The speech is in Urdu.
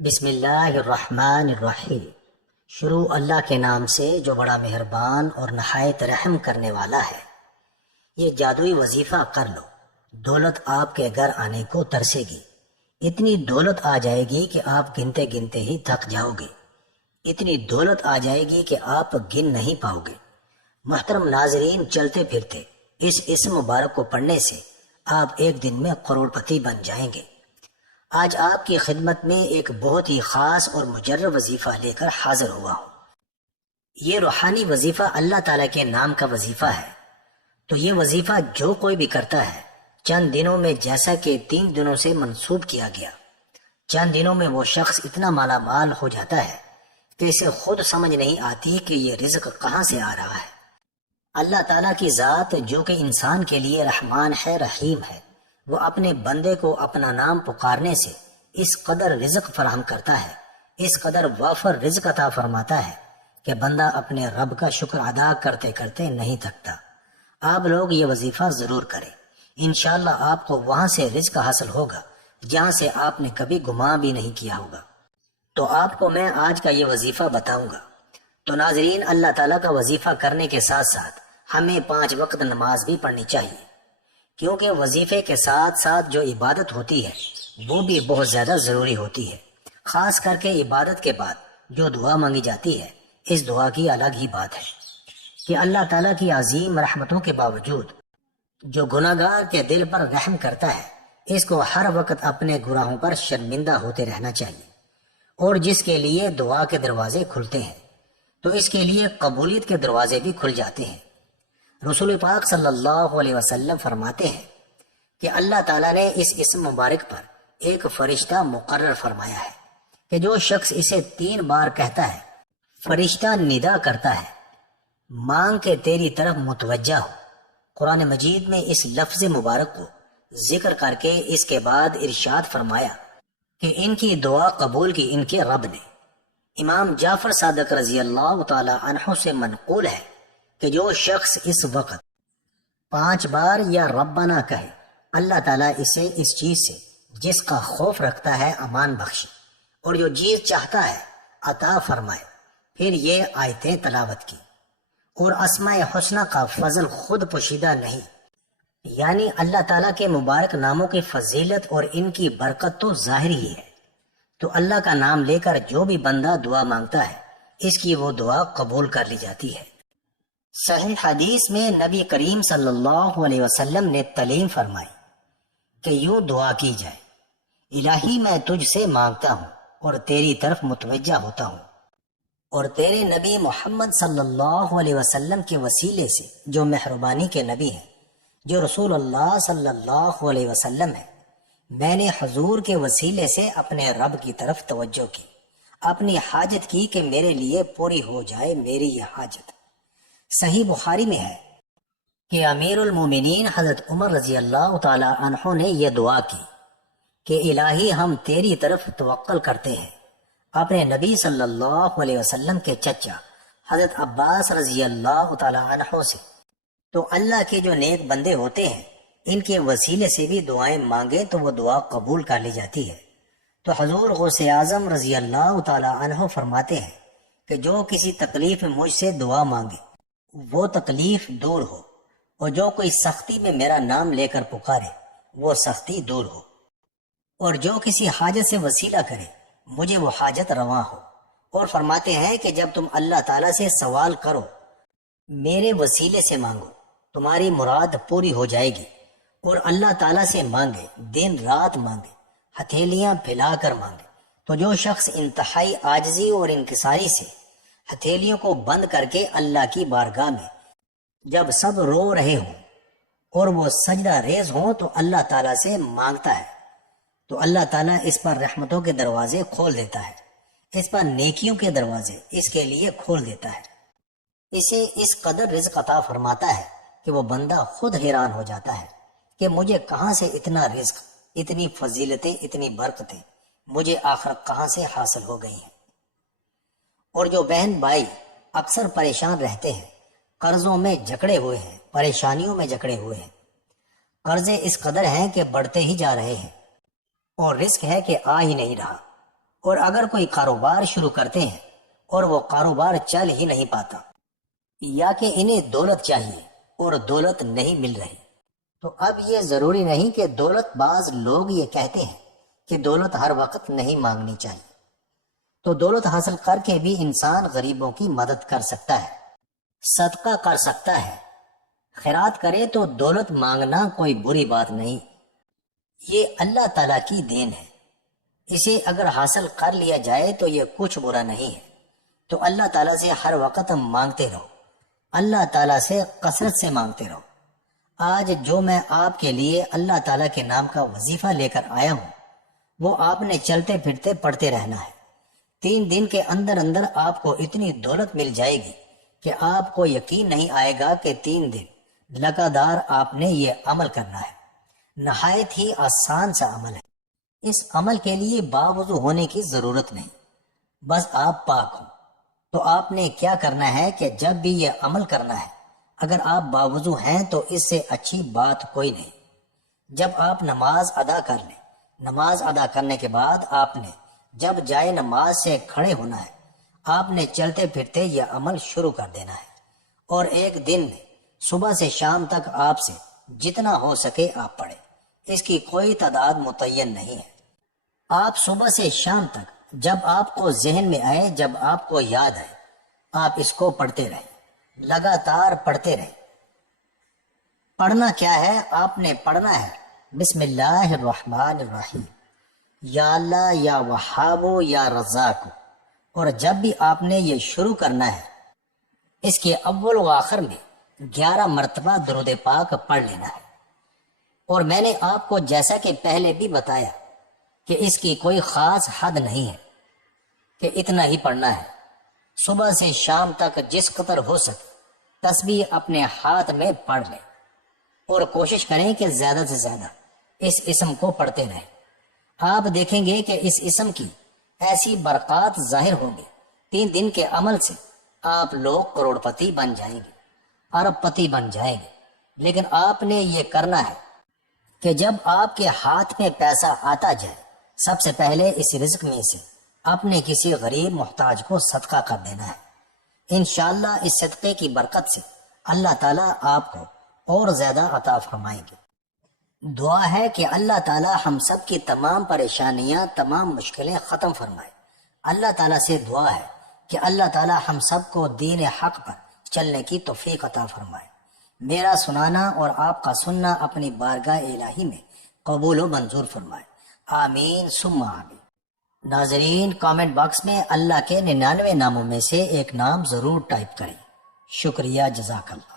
بسم اللہ الرحمن الرحیم۔ شروع اللہ کے نام سے جو بڑا مہربان اور نہایت رحم کرنے والا ہے۔ یہ جادوئی وظیفہ کر لو، دولت آپ کے گھر آنے کو ترسے گی۔ اتنی دولت آ جائے گی کہ آپ گنتے گنتے ہی تھک جاؤ گے۔ اتنی دولت آ جائے گی کہ آپ گن نہیں پاؤ گے۔ محترم ناظرین، چلتے پھرتے اس اسم مبارک کو پڑھنے سے آپ ایک دن میں کروڑ پتی بن جائیں گے۔ آج آپ کی خدمت میں ایک بہت ہی خاص اور مجرب وظیفہ لے کر حاضر ہوا ہوں۔ یہ روحانی وظیفہ اللہ تعالیٰ کے نام کا وظیفہ ہے۔ تو یہ وظیفہ جو کوئی بھی کرتا ہے چند دنوں میں، جیسا کہ 3 دنوں سے منسوب کیا گیا، چند دنوں میں وہ شخص اتنا مالا مال ہو جاتا ہے کہ اسے خود سمجھ نہیں آتی کہ یہ رزق کہاں سے آ رہا ہے۔ اللہ تعالیٰ کی ذات جو کہ انسان کے لیے رحمان ہے، رحیم ہے، وہ اپنے بندے کو اپنا نام پکارنے سے اس قدر رزق فراہم کرتا ہے، اس قدر وافر رزق عطا فرماتا ہے کہ بندہ اپنے رب کا شکر ادا کرتے کرتے نہیں تھکتا۔ آپ لوگ یہ وظیفہ ضرور کریں، انشاءاللہ آپ کو وہاں سے رزق حاصل ہوگا جہاں سے آپ نے کبھی گمان بھی نہیں کیا ہوگا۔ تو آپ کو میں آج کا یہ وظیفہ بتاؤں گا۔ تو ناظرین، اللہ تعالیٰ کا وظیفہ کرنے کے ساتھ ساتھ ہمیں 5 وقت نماز بھی پڑھنی چاہیے، کیونکہ وظیفے کے ساتھ ساتھ جو عبادت ہوتی ہے وہ بھی بہت زیادہ ضروری ہوتی ہے۔ خاص کر کے عبادت کے بعد جو دعا مانگی جاتی ہے، اس دعا کی الگ ہی بات ہے کہ اللہ تعالیٰ کی عظیم رحمتوں کے باوجود جو گناہگار کے دل پر رحم کرتا ہے، اس کو ہر وقت اپنے گناہوں پر شرمندہ ہوتے رہنا چاہیے، اور جس کے لیے دعا کے دروازے کھلتے ہیں تو اس کے لیے قبولیت کے دروازے بھی کھل جاتے ہیں۔ رسول پاک صلی اللہ علیہ وسلم فرماتے ہیں کہ اللہ تعالیٰ نے اس اسم مبارک پر ایک فرشتہ مقرر فرمایا ہے کہ جو شخص اسے 3 بار کہتا ہے، فرشتہ ندا کرتا ہے، مانگ کے تیری طرف متوجہ ہو۔ قرآن مجید میں اس لفظ مبارک کو ذکر کر کے اس کے بعد ارشاد فرمایا کہ ان کی دعا قبول کی ان کے رب نے۔ امام جعفر صادق رضی اللہ تعالی عنہ سے منقول ہے کہ جو شخص اس وقت 5 بار یا ربنا کہے، اللہ تعالیٰ اسے اس چیز سے جس کا خوف رکھتا ہے امان بخشے، اور جو چیز چاہتا ہے عطا فرمائے۔ پھر یہ آیتیں تلاوت کی، اور اسماء حسنہ کا فضل خود پوشیدہ نہیں، یعنی اللہ تعالیٰ کے مبارک ناموں کی فضیلت اور ان کی برکت تو ظاہر ہی ہے۔ تو اللہ کا نام لے کر جو بھی بندہ دعا مانگتا ہے، اس کی وہ دعا قبول کر لی جاتی ہے۔ صحیح حدیث میں نبی کریم صلی اللہ علیہ وسلم نے تعلیم فرمائی کہ یوں دعا کی جائے: الہی، میں تجھ سے مانگتا ہوں اور تیری طرف متوجہ ہوتا ہوں، اور تیرے نبی محمد صلی اللہ علیہ وسلم کے وسیلے سے جو مہربانی کے نبی ہیں، جو رسول اللہ صلی اللہ علیہ وسلم ہے، میں نے حضور کے وسیلے سے اپنے رب کی طرف توجہ کی، اپنی حاجت کی کہ میرے لیے پوری ہو جائے میری یہ حاجت۔ صحیح بخاری میں ہے کہ امیر المومنین حضرت عمر رضی اللہ تعالی عنہ نے یہ دعا کی کہ الہی، ہم تیری طرف توکل کرتے ہیں اپنے نبی صلی اللہ علیہ وسلم کے چچا حضرت عباس رضی اللہ تعالی عنہ سے۔ تو اللہ کے جو نیک بندے ہوتے ہیں، ان کے وسیلے سے بھی دعائیں مانگیں تو وہ دعا قبول کر لی جاتی ہے۔ تو حضور غوث اعظم رضی اللہ تعالی عنہ فرماتے ہیں کہ جو کسی تکلیف میں مجھ سے دعا مانگے وہ تکلیف دور ہو، اور جو کوئی سختی میں میرا نام لے کر پکارے وہ سختی دور ہو، اور جو کسی حاجت سے وسیلہ کرے مجھے وہ حاجت رواں ہو۔ اور فرماتے ہیں کہ جب تم اللہ تعالیٰ سے سوال کرو، میرے وسیلے سے مانگو، تمہاری مراد پوری ہو جائے گی۔ اور اللہ تعالیٰ سے مانگے، دن رات مانگے، ہتھیلیاں پھیلا کر مانگے۔ تو جو شخص انتہائی عاجزی اور انکساری سے ہتھیلیوں کو بند کر کے اللہ کی بارگاہ میں جب سب رو رہے ہوں اور وہ سجدہ ریز ہوں تو اللہ تعالیٰ سے مانگتا ہے، تو اللہ تعالیٰ اس پر رحمتوں کے دروازے کھول دیتا ہے، اس پر نیکیوں کے دروازے اس کے لیے کھول دیتا ہے، اسے اس قدر رزق عطا فرماتا ہے کہ وہ بندہ خود حیران ہو جاتا ہے کہ مجھے کہاں سے اتنا رزق، اتنی فضیلتیں، اتنی برکتیں مجھے آخر کہاں سے حاصل ہو گئی ہیں۔ اور جو بہن بھائی اکثر پریشان رہتے ہیں، قرضوں میں جکڑے ہوئے ہیں، پریشانیوں میں جکڑے ہوئے ہیں، قرضے اس قدر ہیں کہ بڑھتے ہی جا رہے ہیں، اور رزق ہے کہ آ ہی نہیں رہا، اور اگر کوئی کاروبار شروع کرتے ہیں اور وہ کاروبار چل ہی نہیں پاتا، یا کہ انہیں دولت چاہیے اور دولت نہیں مل رہی، تو اب یہ ضروری نہیں کہ دولت، بعض لوگ یہ کہتے ہیں کہ دولت ہر وقت نہیں مانگنی چاہیے، تو دولت حاصل کر کے بھی انسان غریبوں کی مدد کر سکتا ہے، صدقہ کر سکتا ہے، خیرات کرے، تو دولت مانگنا کوئی بری بات نہیں، یہ اللہ تعالیٰ کی دین ہے، اسے اگر حاصل کر لیا جائے تو یہ کچھ برا نہیں ہے۔ تو اللہ تعالیٰ سے ہر وقت مانگتے رہو، اللہ تعالیٰ سے کثرت سے مانگتے رہو۔ آج جو میں آپ کے لیے اللہ تعالیٰ کے نام کا وظیفہ لے کر آیا ہوں، وہ آپ نے چلتے پھرتے پڑھتے رہنا ہے۔ 3 دن کے اندر اندر آپ کو اتنی دولت مل جائے گی کہ آپ کو یقین نہیں آئے گا کہ 3 دن لگاتار آپ نے یہ عمل کرنا ہے۔ نہایت ہی آسان سا عمل ہے، اس عمل کے لیے باوضو ہونے کی ضرورت نہیں، بس آپ پاک ہوں۔ تو آپ نے کیا کرنا ہے کہ جب بھی یہ عمل کرنا ہے، اگر آپ باوضو ہیں تو اس سے اچھی بات کوئی نہیں۔ جب آپ نماز ادا کر لیں، نماز ادا کرنے کے بعد آپ نے جب جائے نماز سے کھڑے ہونا ہے، آپ نے چلتے پھرتے یہ عمل شروع کر دینا ہے، اور ایک دن میں صبح سے شام تک آپ سے جتنا ہو سکے آپ پڑھیں، اس کی کوئی تعداد متعین نہیں ہے۔ آپ صبح سے شام تک جب آپ کو ذہن میں آئے، جب آپ کو یاد آئے، آپ اس کو پڑھتے رہیں، لگاتار پڑھتے رہیں۔ پڑھنا کیا ہے؟ آپ نے پڑھنا ہے بسم اللہ الرحمن الرحیم، یا اللہ یا وہاب یا رزاق، اور جب بھی آپ نے یہ شروع کرنا ہے، اس کے اول و آخر میں 11 مرتبہ درود پاک پڑھ لینا ہے۔ اور میں نے آپ کو جیسا کہ پہلے بھی بتایا کہ اس کی کوئی خاص حد نہیں ہے کہ اتنا ہی پڑھنا ہے۔ صبح سے شام تک جس قدر ہو سکے تسبیح اپنے ہاتھ میں پڑھ لیں، اور کوشش کریں کہ زیادہ سے زیادہ اس اسم کو پڑھتے رہیں۔ آپ دیکھیں گے کہ اس اسم کی ایسی برکات ظاہر ہوں گے، 3 دن کے عمل سے آپ لوگ کروڑ پتی بن جائیں گے، ارب پتی بن جائیں گے۔ لیکن آپ نے یہ کرنا ہے کہ جب آپ کے ہاتھ میں پیسہ آتا جائے، سب سے پہلے اس رزق میں سے اپنے کسی غریب محتاج کو صدقہ کر دینا ہے۔ انشاءاللہ اس صدقے کی برکت سے اللہ تعالیٰ آپ کو اور زیادہ عطا فرمائیں گے۔ دعا ہے کہ اللہ تعالیٰ ہم سب کی تمام پریشانیاں، تمام مشکلیں ختم فرمائے۔ اللہ تعالیٰ سے دعا ہے کہ اللہ تعالیٰ ہم سب کو دین حق پر چلنے کی توفیق عطا فرمائے۔ میرا سنانا اور آپ کا سننا اپنی بارگاہ الہی میں قبول و منظور فرمائے، آمین ثم آمین۔ ناظرین، کامنٹ باکس میں اللہ کے 99 ناموں میں سے ایک نام ضرور ٹائپ کریں۔ شکریہ، جزاک اللہ۔